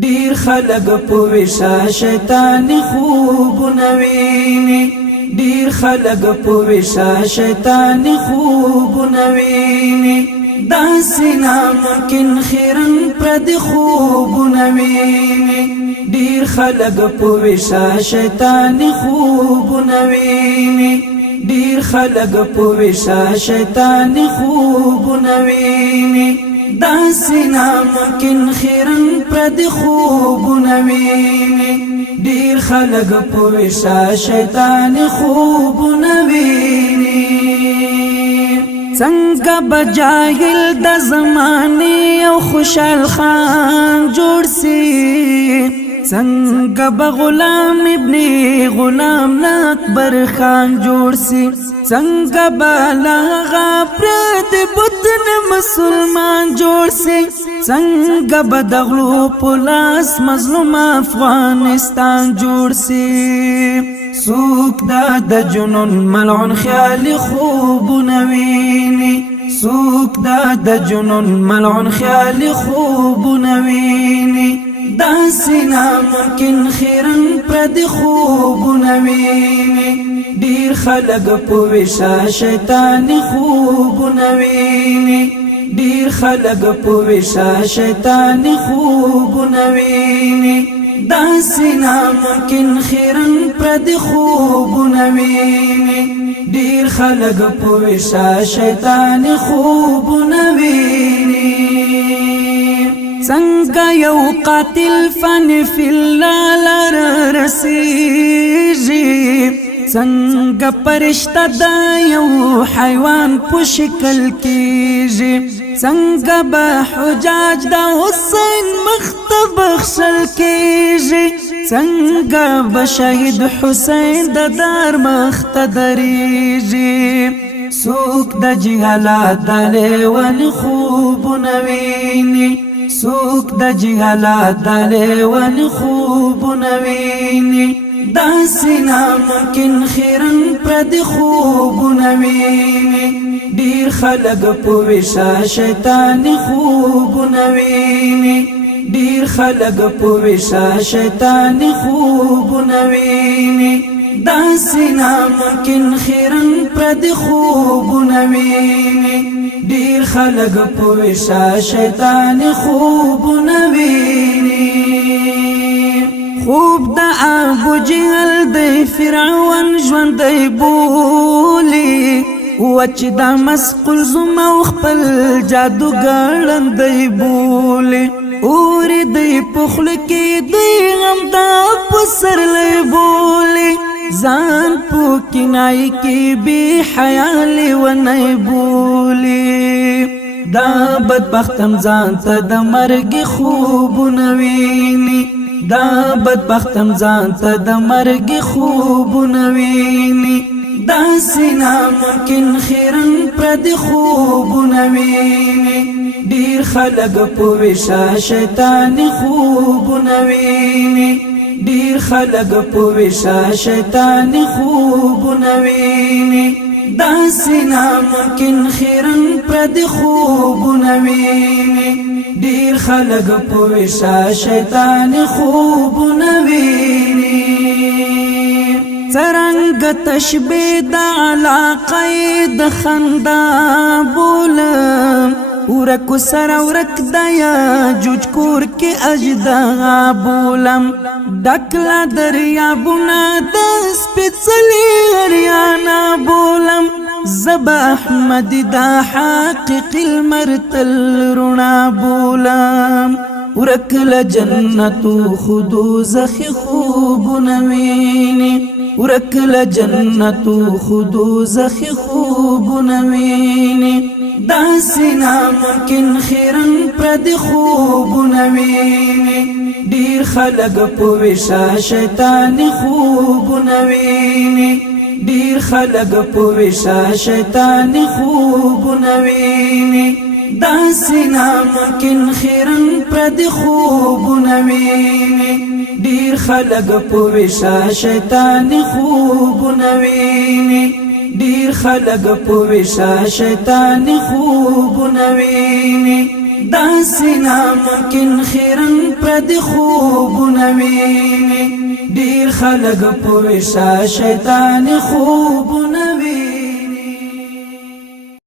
دیر خلق پوشا شیطانی خوبونه ویني دیر خلق پوشا شیطانی خوبونه ویني داسې ناممکن خیرن پردي خوبونه ویني دیر خلق پوشا شیطانی خوبونه ویني دیر خلق پوشا شیطانی خوبونه ویني داسې ناممکن خیرن پردي خوبونه ویني ډیر خلک پوشا شیطانی خوبونه ویني څنګه بجاهل د زمانه او خوشحال خان جوړ سي څنګه بغلام ابن غلام اکبر خان جوړ سي څنګه بالا پرد بوتن مسلمان جوړ سي څنګه بدغلو پولاس مظلوم افغانستان جوړ سي سوک د جنون ملعون خیال خوبونه ویني سوک د جنون ملعون خیال خوبونه ویني داسې ناممکن خیرن پردي خوبونه ویني ډیر خلک پوشا شیطانی خوبونه ویني ډیر خلک پوشا شیطانی خوبونه ویني داسې ناممکن خیرن پردي خوبونه ویني ډیر خلک پوشا شیطانی خوبونه ویني څنګه یو قاتل فن فی الله لار رسیږي څنګه پرشتہ د یو حیوان په شکل کېږي څنګه به حجاج د حسین مخ بخښل کېږي څنګه به شهید حسین د دار مخ ته درېږي څوک د جهالت د لیوني خوبونه ویني څوک د جهالت د لیوني خوبونه ویني داسې ناممکن خیرن پردي خوبونه ویني ډیر خلک پوشا شیطانی خوبونه ویني ډیر خلک پوشا شیطانی خوبونه ویني داسې ناممکن خیرن پردي خوبونه ویني ډیر خلک پوشا شیطانی خوبونه ویني خوب د ابو جهل د فرعون ژوندی بولي وچ د مسقل زما خپل جادو ګړندی بولي اور دی پخل کې دی غم دا پسرلی بولي ځان په کنای کې بی حیال ونی بولي دا بدبختم ځان ته د مرګ خوبونه ویني دا بدبختم ځان ته د مرګ خوبونه ویني داسې ناممکن خیرن پردي خوبونه ویني ډیر خلک پوشا شیطانی خوبونه ویني ډیر خلک پوشا شیطانی خوبونه ویني داسې ناممکن خیرن پردي خوبونه ویني ډیر خلک پوشا شیطانی خوبونه ویني څرنګه تشبیه د علاقې د خندا بولم ورکو سره ورک د یاجوج کور کې اجدا بولم ډکلا دریابونه د سپېڅلي اریانا بولم زبا احمد دا حقیق المرتل رڼا بولم ورکل جنتو خودو زخی خوبونه ویني ورکل جنتو خودو زخی خوبونه ویني داسې ناممکن خیرن پردي خوبونه ویني ډیر خلک پوشا شیطانی خوبونه ویني ډیر خلک پوشا شیطانی خوبونه ویني داسې ناممکن خیرن پردي خوبونه ویني ډیر خلک پوشا شیطانی خوبونه ویني ډیر خلک پوشا شیطانی خوبونه ویني دا سینا ممکن خیرن پرد خوب نوینی دیر خلق پوشا شیطان خوب